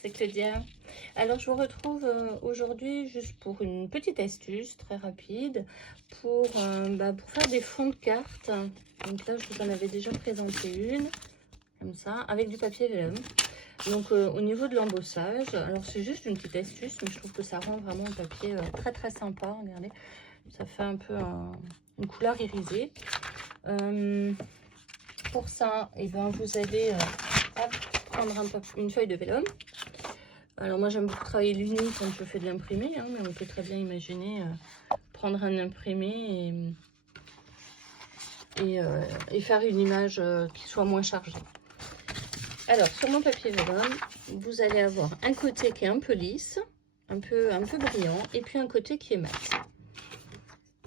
c'est Claudia. Alors je vous retrouve aujourd'hui juste pour une petite astuce très rapide pour faire des fonds de cartes. Donc là je vous en avais déjà présenté une, comme ça, avec du papier vélum. Donc au niveau de l'embossage, alors c'est juste une petite astuce, mais je trouve que ça rend vraiment le papier très sympa. Regardez, ça fait un peu une couleur irisée. Pour ça, et vous allez prendre une feuille de vélum. Alors moi j'aime beaucoup travailler l'uni quand je fais de l'imprimé, hein, mais on peut très bien imaginer prendre un imprimé et faire une image qui soit moins chargée. Alors sur mon papier vélum, vous allez avoir un côté qui est un peu lisse, un peu brillant, et puis un côté qui est mat.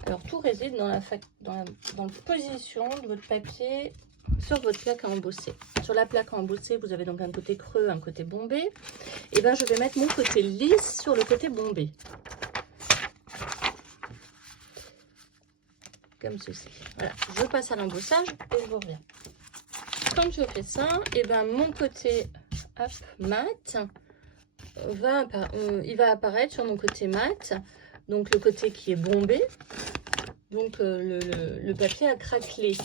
Alors tout réside dans la position de votre papier sur votre plaque à embosser. Sur la plaque à embosser, vous avez donc un côté creux, un côté bombé. Et bien je vais mettre mon côté lisse sur le côté bombé. Comme ceci. Voilà, je passe à l'embossage et je reviens. Quand je fais ça, et ben mon côté mat il va apparaître sur mon côté mat, donc le côté qui est bombé. Donc le papier a craquelé.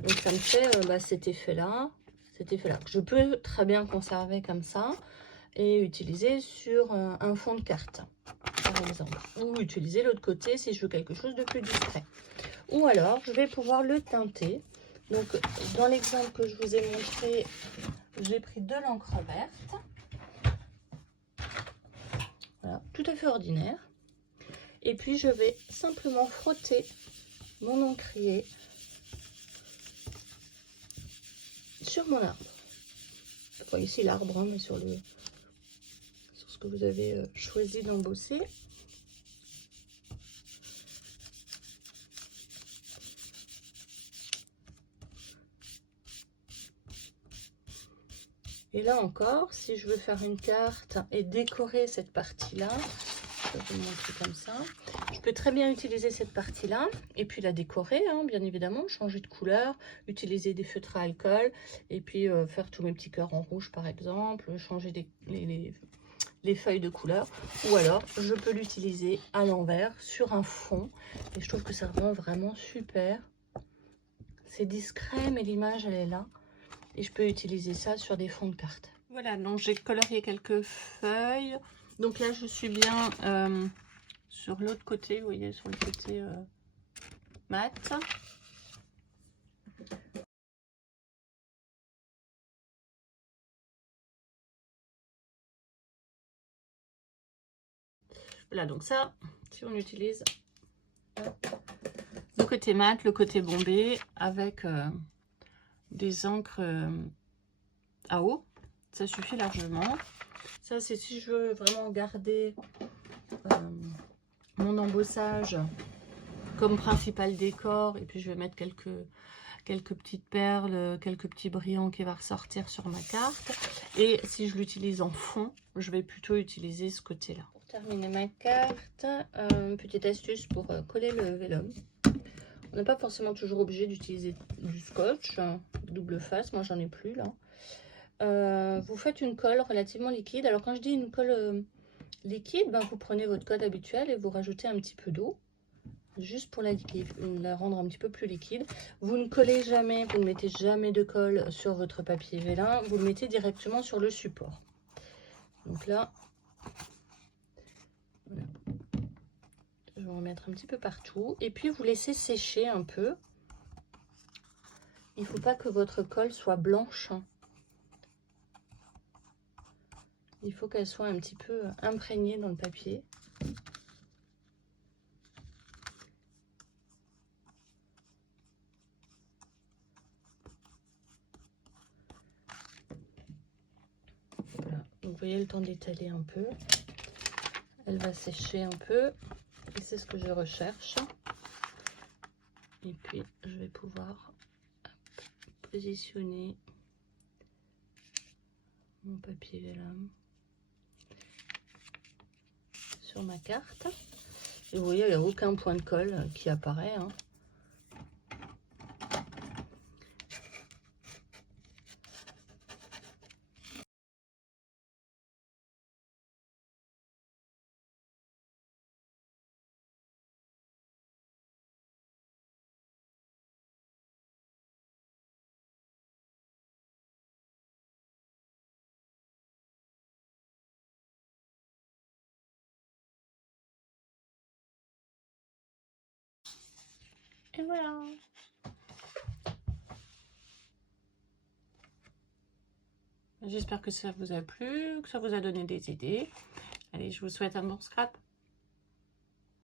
Donc ça me fait cet effet là que je peux très bien conserver comme ça et utiliser sur un fond de carte par exemple, ou utiliser l'autre côté si je veux quelque chose de plus discret, ou alors je vais pouvoir le teinter. Donc dans l'exemple que je vous ai montré, j'ai pris de l'encre verte, voilà, tout à fait ordinaire, et puis je vais simplement frotter mon encrier sur mon arbre. Enfin, ici l'arbre, hein, mais sur ce que vous avez choisi d'embosser. Et là encore, si je veux faire une carte et décorer cette partie-là, je vais vous montrer comme ça. Je peux très bien utiliser cette partie-là et puis la décorer, hein, bien évidemment, changer de couleur, utiliser des feutres à alcool et puis faire tous mes petits cœurs en rouge par exemple, changer les feuilles de couleur, ou alors je peux l'utiliser à l'envers sur un fond et je trouve que ça rend vraiment super. C'est discret mais l'image elle est là. Et je peux utiliser ça sur des fonds de cartes. Voilà, donc j'ai colorié quelques feuilles. Donc là, je suis bien sur l'autre côté, vous voyez, sur le côté mat. Voilà, donc ça, si on utilise le côté mat, le côté bombé, avec des encres à eau, ça suffit largement. Ça, c'est si je veux vraiment garder mon embossage comme principal décor, et puis je vais mettre quelques petites perles, quelques petits brillants qui va ressortir sur ma carte. Et si je l'utilise en fond, je vais plutôt utiliser ce côté là. Pour terminer ma carte, petite astuce pour coller le vélum. On n'est pas forcément toujours obligé d'utiliser du scotch double face, moi j'en ai plus là. Vous faites une colle relativement liquide. Alors quand je dis une colle liquide, vous prenez votre colle habituelle et vous rajoutez un petit peu d'eau, juste pour la rendre un petit peu plus liquide. Vous ne collez jamais, vous ne mettez jamais de colle sur votre papier vélin, vous le mettez directement sur le support. Donc là, voilà. Je vais en remettre un petit peu partout et puis vous laissez sécher un peu. Il ne faut pas que votre colle soit blanche. Il faut qu'elle soit un petit peu imprégnée dans le papier. Voilà. Donc vous voyez le temps d'étaler un peu. Elle va sécher un peu. Et c'est ce que je recherche. Et puis je vais pouvoir positionner mon papier vélum sur ma carte. Et vous voyez, il n'y a aucun point de colle qui apparaît, hein. puis voilà. J'espère que ça vous a plu, que ça vous a donné des idées. Allez, je vous souhaite un bon scrap.